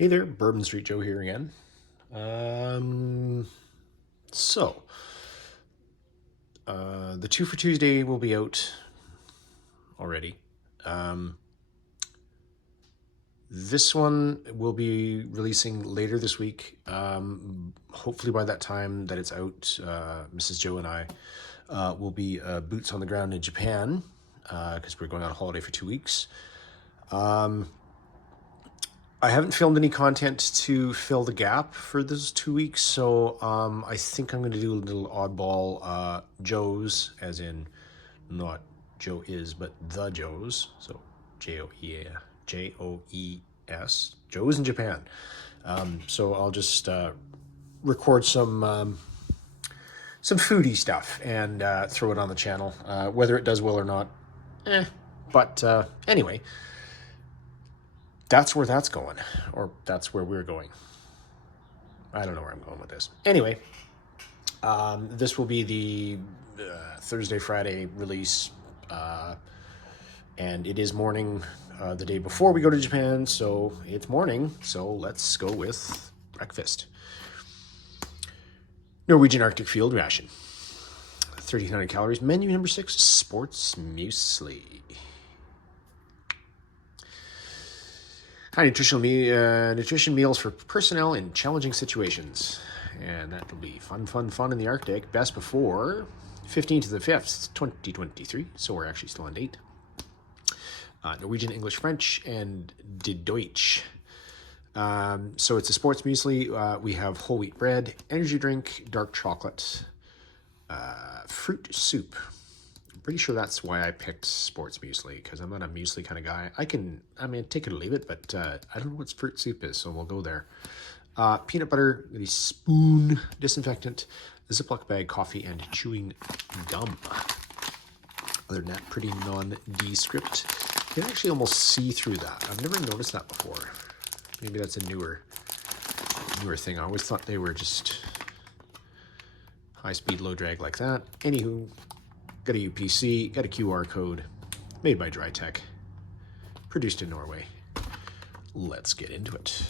Hey there, Bourbon Street Joe here again. So, the 2 for Tuesday will be out already. This one will be releasing later this week. Hopefully by that time that it's out, Mrs. Joe and I will be boots on the ground in Japan because we're going on holiday for 2 weeks. I haven't filmed any content to fill the gap for those 2 weeks, so I think I'm going to do a little oddball Joes, as in not Joe is, but the Joes. So Joes, Joes in Japan. So I'll just record some foodie stuff and throw it on the channel. Whether it does well or not, But anyway. That's where that's going, or that's where we're going. I don't know where I'm going with this. Anyway, this will be the Thursday, Friday release, and it is morning the day before we go to Japan, so it's morning, so let's go with breakfast. Norwegian Arctic Field Ration, 1,300 calories. Menu number 6, sports muesli. High nutrition meals for personnel in challenging situations. And that will be fun in the Arctic. Best before 15th to the 5th, 2023. So we're actually still on date. Norwegian, English, French, and De Deutsch. So it's a sports muesli. We have whole wheat bread, energy drink, dark chocolate, fruit soup. Pretty sure that's why I picked sports muesli, because I'm not a muesli kind of guy. I mean, take it or leave it, but I don't know what fruit soup is, so we'll go there. Peanut butter, the spoon, disinfectant, Ziploc bag, coffee, and chewing gum. Other than that, pretty nondescript. You can actually almost see through that. I've never noticed that before. Maybe that's a newer thing. I always thought they were just high speed, low drag like that. Anywho. Got a UPC, got a QR code, made by Drytech, produced in Norway. Let's get into it.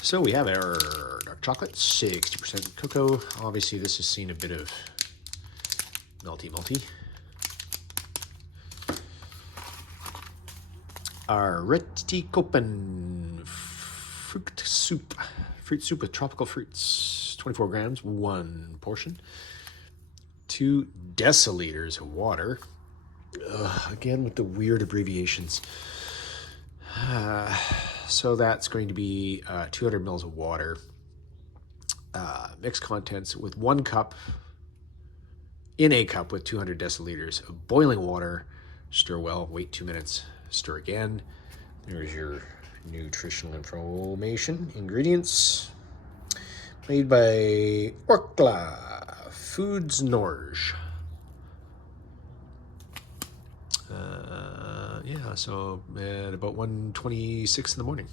So we have our dark chocolate, 60% cocoa. Obviously this has seen a bit of melty. Our Rehydrating fruit soup with tropical fruits, 24 grams, 1 portion. 2 deciliters of water. Again with the weird abbreviations. So that's going to be 200 mils of water. Mixed contents with 1 cup, in a cup with 200 deciliters of boiling water. Stir well, wait 2 minutes. Stir again. There's your nutritional information. Ingredients made by Orkla Foods Norge. So at about 1:26 in the morning.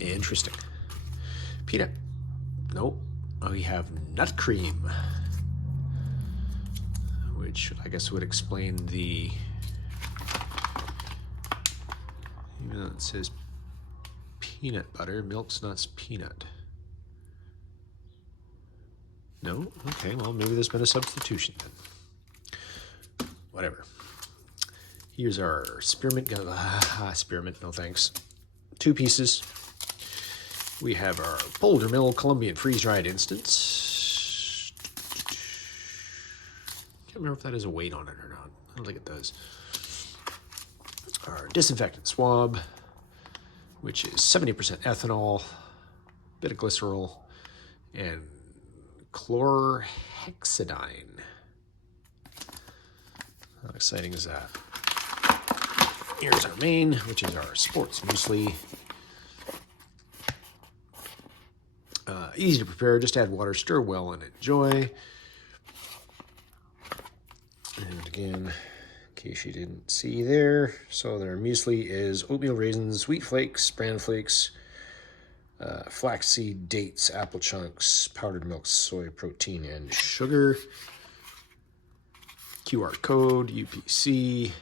Interesting. Peanut. Nope. We have nut cream, which I guess would explain the, even though it says peanut butter, milk's nuts, peanut. No? Okay, well, maybe there's been a substitution then. Whatever. Here's our spearmint gum. Spearmint, no thanks. 2 pieces. We have our Boulder Mill Colombian freeze-dried instants. Can't remember if that has a weight on it or not. I don't think it does. Our disinfectant swab, which is 70% ethanol, bit of glycerol, and chlorhexidine. How exciting is that? Here's our main, which is our sports muesli. Easy to prepare, just add water, stir well, and enjoy. And again, in case you didn't see there, so their muesli is oatmeal, raisins, wheat flakes, bran flakes, flaxseed, dates, apple chunks, powdered milk, soy protein, and sugar. QR code, UPC.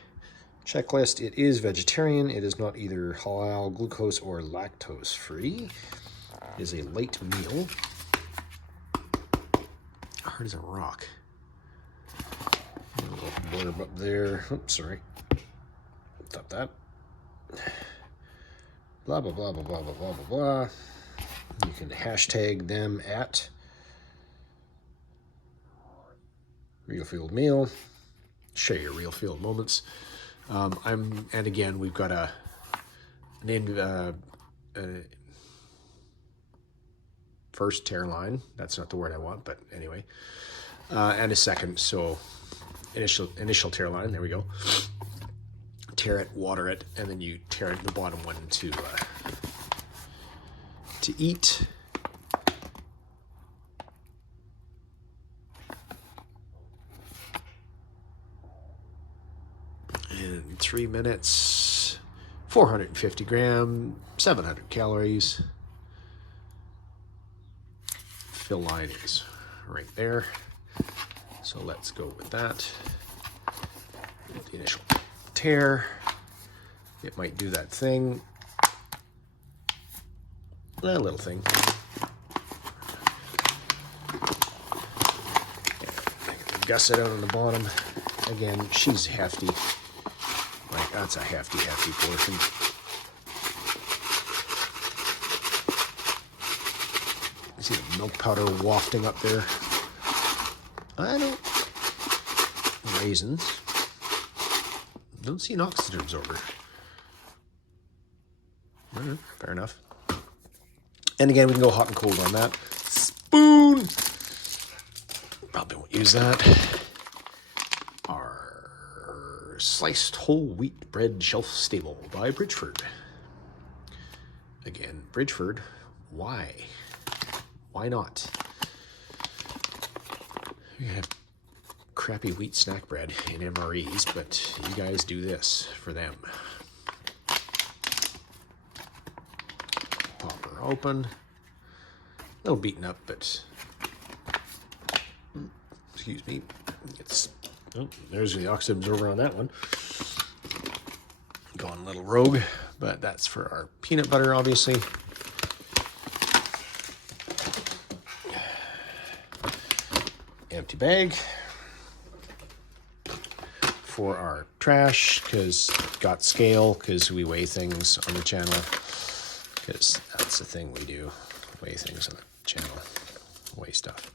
Checklist, it is vegetarian. It is not either halal, glucose, or lactose free. It is a light meal. Hard as a rock. A little blurb up there. Oops, sorry. Stop that. Blah, blah, blah, blah, blah, blah, blah, blah, blah. You can hashtag them at Real Field Meal. Share your Real Field moments. And again, we've got a named first tear line. That's not the word I want, but anyway. And a second, so initial tear line. There we go. Tear it, water it, and then you tear it the bottom one to eat. In 3 minutes, 450 grams, 700 calories. Fill line is right there. So let's go with that. The initial tear. It might do that thing. A little thing. Gusset out on the bottom. Again, she's hefty. Like, that's a hefty portion. You see the milk powder wafting up there? Raisins. Don't see an oxygen absorber. Fair enough. And again, we can go hot and cold on that. Spoon! Probably won't use that. Our sliced whole wheat bread shelf stable by Bridgeford. Again, Bridgeford, why? Why not? We have crappy wheat snack bread in MREs, but you guys do this for them. Pop her open. A little beaten up, but excuse me. There's the oxygen absorber on that one. Gone a little rogue, but that's for our peanut butter, obviously. Empty bag. For our trash, because got scale, because we weigh things on the channel, because that's the thing we do, weigh things on the channel, weigh stuff.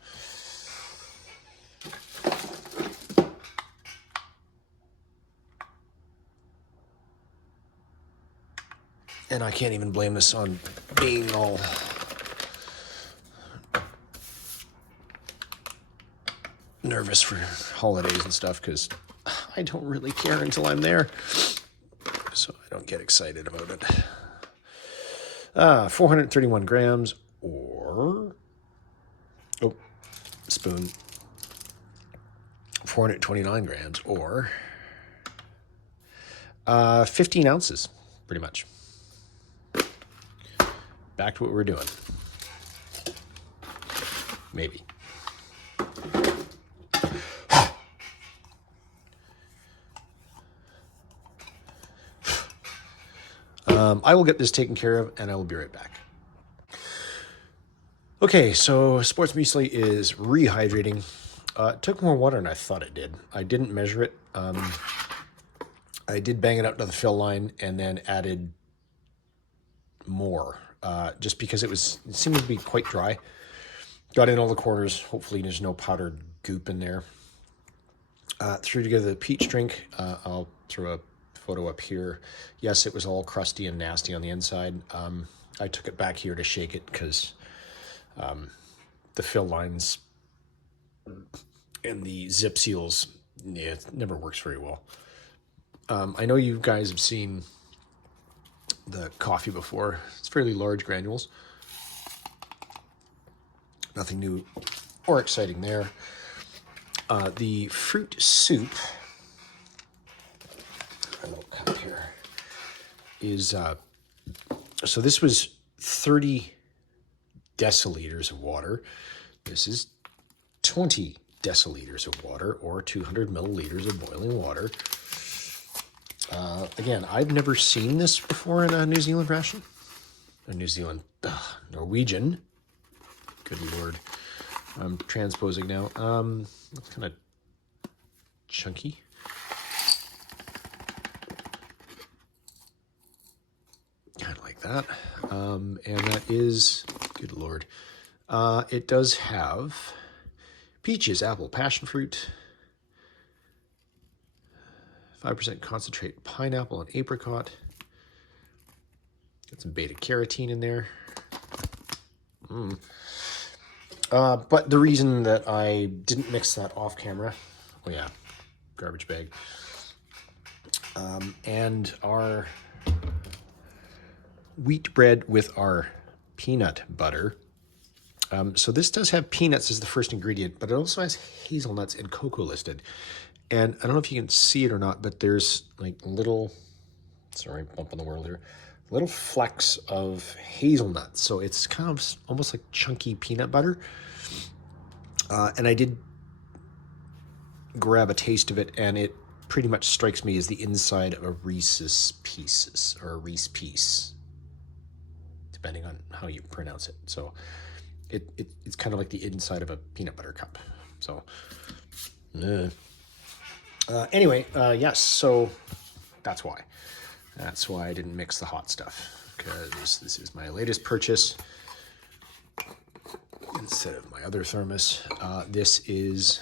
And I can't even blame this on being all nervous for holidays and stuff, because I don't really care until I'm there, so I don't get excited about it. 431 grams, or spoon. 429 grams, or 15 ounces, pretty much. Back to what we're doing. Maybe. I will get this taken care of, and I will be right back. Okay, so sports muesli is rehydrating. It took more water than I thought it did. I didn't measure it. I did bang it out to the fill line and then added more, just because it seemed to be quite dry. Got in all the corners. Hopefully there's no powdered goop in there. Threw together the peach drink. I'll throw a photo up here. Yes, it was all crusty and nasty on the inside. I took it back here to shake it because the fill lines and the zip seals, yeah, it never works very well. I know you guys have seen the coffee before. It's fairly large granules. Nothing new or exciting there. The fruit soup, a little cup here, is, so this was 30 deciliters of water. This is 20 deciliters of water, or 200 milliliters of boiling water. Again, I've never seen this before in a New Zealand ration. Norwegian. Good Lord. I'm transposing now. That's kind of chunky. Kind of like that. And that is, good Lord. It does have peaches, apple, passion fruit, 5% concentrate pineapple and apricot. Got some beta carotene in there. But the reason that I didn't mix that off camera, oh yeah, garbage bag, and our wheat bread with our peanut butter. So this does have peanuts as the first ingredient, but it also has hazelnuts and cocoa listed. And I don't know if you can see it or not, but there's like little, sorry, bump on the world here, little flecks of hazelnuts. So it's kind of almost like chunky peanut butter. And I did grab a taste of it, and it pretty much strikes me as the inside of a Reese's Pieces, or a Reese piece, depending on how you pronounce it. So it's kind of like the inside of a peanut butter cup. So anyway, yes, so that's why. That's why I didn't mix the hot stuff, because this is my latest purchase. Instead of my other thermos, this is,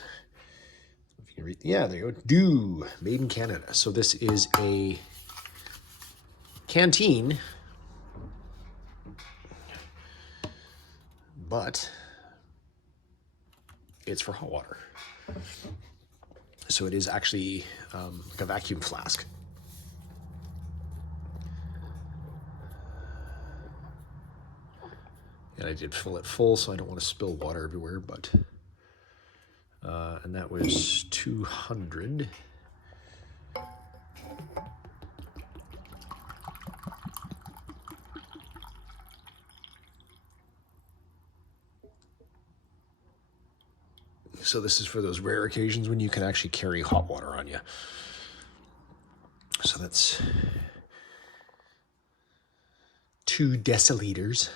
if you can read, yeah, there you go, Dew, made in Canada. So this is a canteen, but it's for hot water. So it is actually like a vacuum flask. And I did fill it full, so I don't want to spill water everywhere, but, and that was 200. So this is for those rare occasions when you can actually carry hot water on you. So that's 2 deciliters.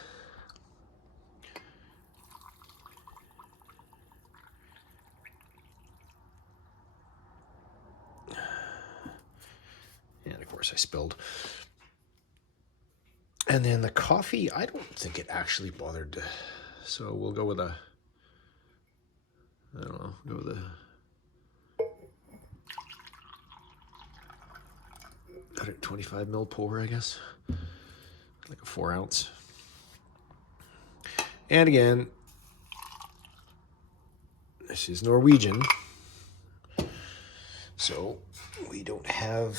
And of course I spilled. And then the coffee, I don't think it actually bothered to, so we'll go with a, I don't know, go with a 125 ml pour, I guess. Like a 4 ounce. And again, this is Norwegian. So we don't have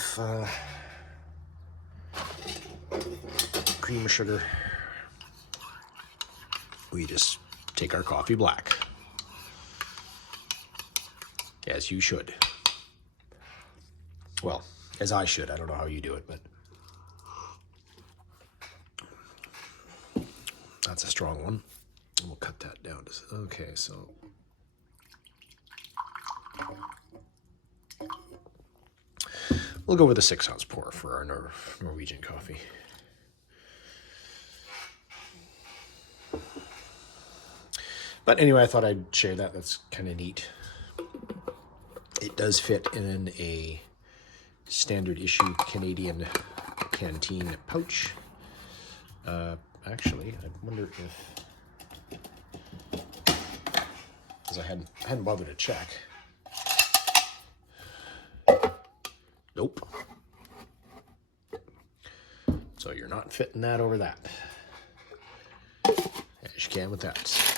cream or sugar. We just take our coffee black. As you should. Well, as I should. I don't know how you do it, but that's a strong one. We'll cut that down. Okay, so we'll go with a 6 ounce pour for our Norwegian coffee. But anyway, I thought I'd share that. That's kind of neat. It does fit in a standard issue Canadian canteen pouch. Actually, I wonder if, because I hadn't bothered to check. Nope. So you're not fitting that over that, as you can with that.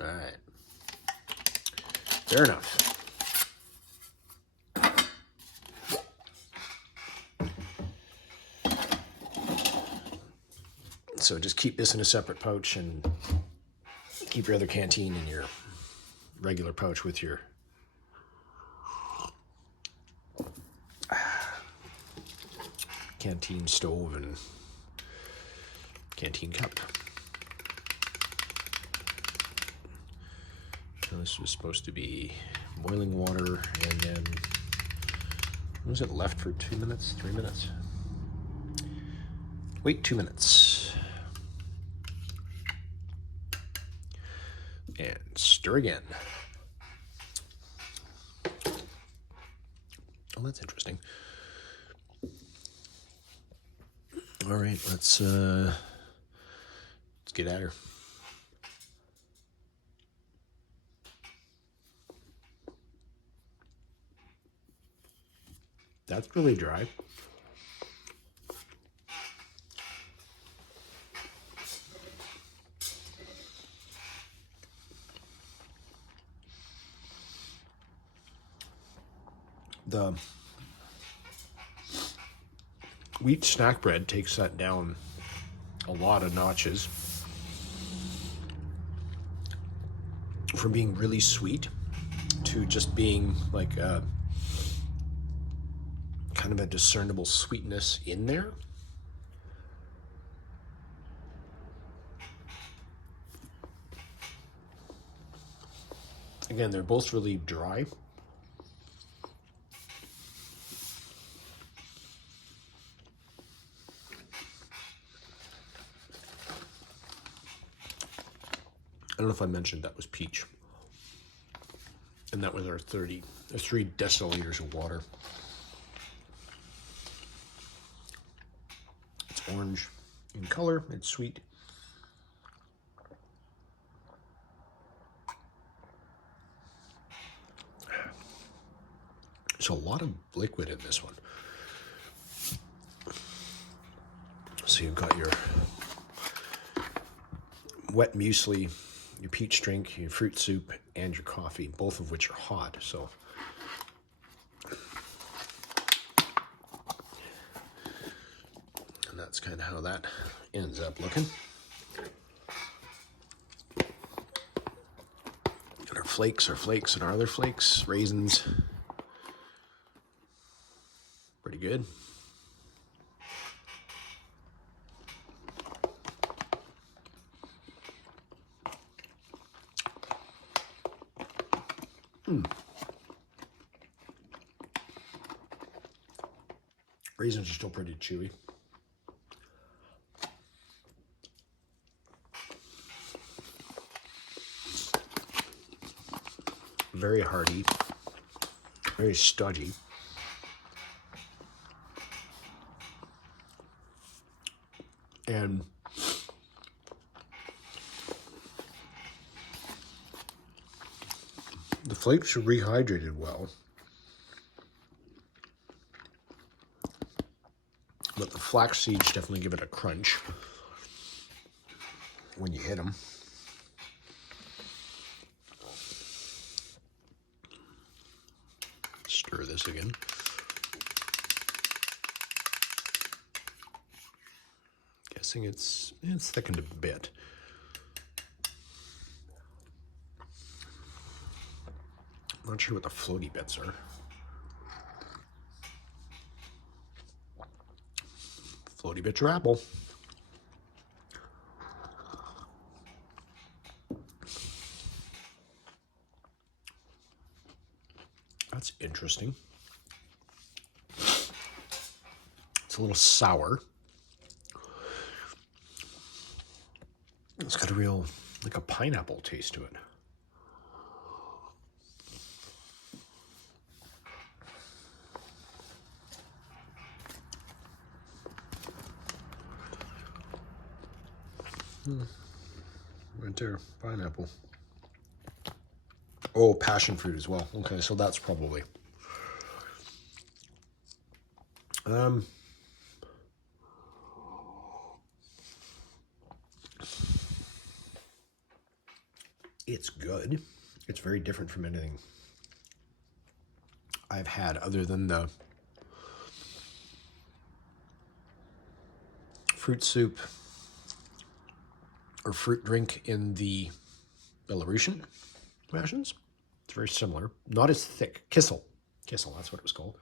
All right. Fair enough. So just keep this in a separate pouch and keep your other canteen in your regular pouch with your canteen stove and canteen cup. So this was supposed to be boiling water, and then was it left for 2 minutes, 3 minutes? Wait 2 minutes. And stir again. Oh, that's interesting. All right, let's get at her. That's really dry. The wheat snack bread takes that down a lot of notches from being really sweet to just being like a kind of a discernible sweetness in there. Again, they're both really dry. I don't know if I mentioned that was peach. And that was our 3 deciliters of water. It's orange in color, it's sweet. There's a lot of liquid in this one. So you've got your wet muesli, your peach drink, your fruit soup, and your coffee, both of which are hot. So and that's kind of how that ends up looking. And our flakes and our other flakes, raisins. Pretty good. Raisins are still pretty chewy. Very hearty, very stodgy. And the flakes are rehydrated well. But the flax seeds definitely give it a crunch when you hit them. Stir this again. Guessing it's thickened a bit. I'm not sure what the floaty bits are. Floaty bits are apple. That's interesting. It's a little sour. It's got a real, like a pineapple taste to it. Right there, pineapple. Oh, passion fruit as well. Okay, so that's probably. It's good. It's very different from anything I've had other than the fruit soup or fruit drink in the Belarusian rations. It's very similar. Not as thick. Kissel. Kissel, that's what it was called.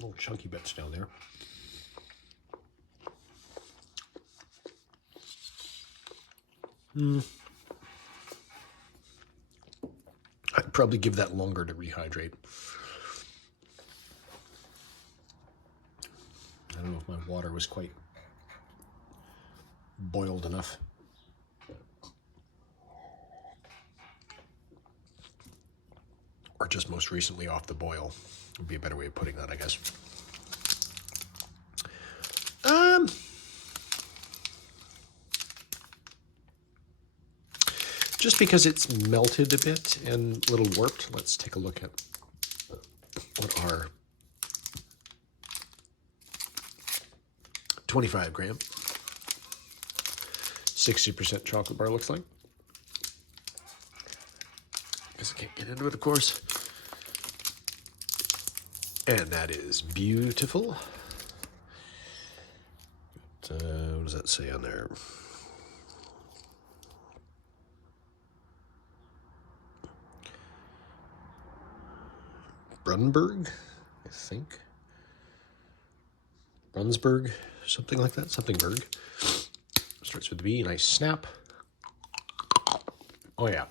Little chunky bits down there. I'd probably give that longer to rehydrate. I don't know if my water was quite boiled enough. Or just most recently off the boil would be a better way of putting that, I guess. Just because it's melted a bit and a little warped, let's take a look at what our 25 gram, 60% chocolate bar looks like. Guess I can't get into it, of course. And that is beautiful. What does that say on there? Brunberg, I think. Brunsberg, something like that. Something berg. Starts with the B. Nice snap. Oh, yeah.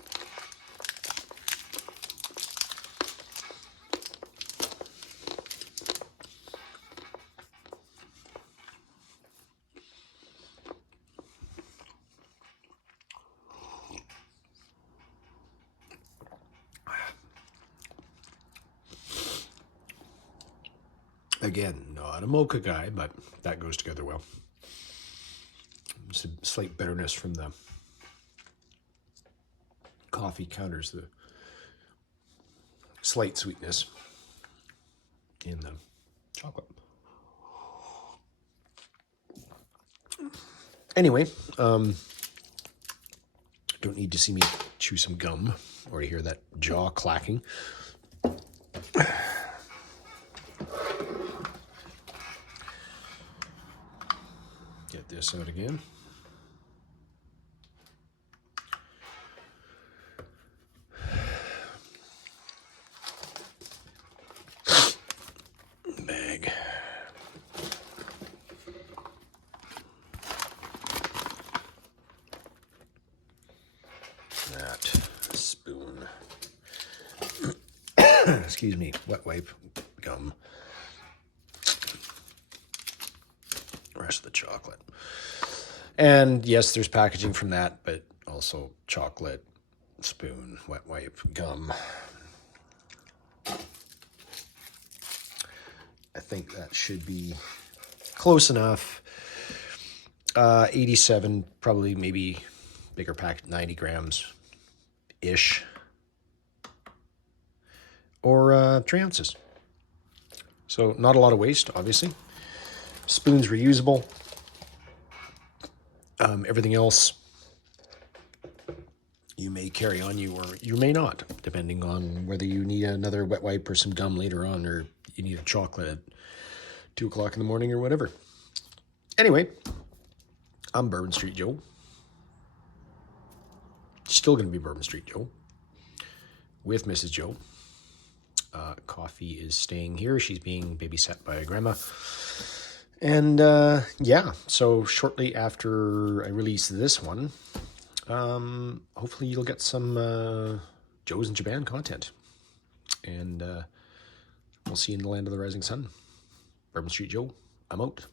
Again, not a mocha guy, but that goes together well. Just a slight bitterness from the coffee counters the slight sweetness in the chocolate. Anyway, don't need to see me chew some gum or to hear that jaw clacking. Get this out again. Bag. That spoon. Excuse me, wet wipe, gum. Rest of the chocolate. And yes, there's packaging from that, but also chocolate, spoon, wet wipe, gum. I think that should be close enough. 87, probably maybe bigger pack, 90 grams-ish. Or 3 ounces. So not a lot of waste, obviously. Spoon's reusable. Everything else you may carry on you or you may not, depending on whether you need another wet wipe or some gum later on, or you need a chocolate at 2 o'clock in the morning or whatever. Anyway, I'm Bourbon Street Joe. Still going to be Bourbon Street Joe with Mrs. Joe. Coffee is staying here. She's being babysat by Grandma. And yeah, so shortly after I release this one, hopefully you'll get some Joe's in Japan content. And we'll see you in the land of the rising sun. Bourbon Street Joe, I'm out.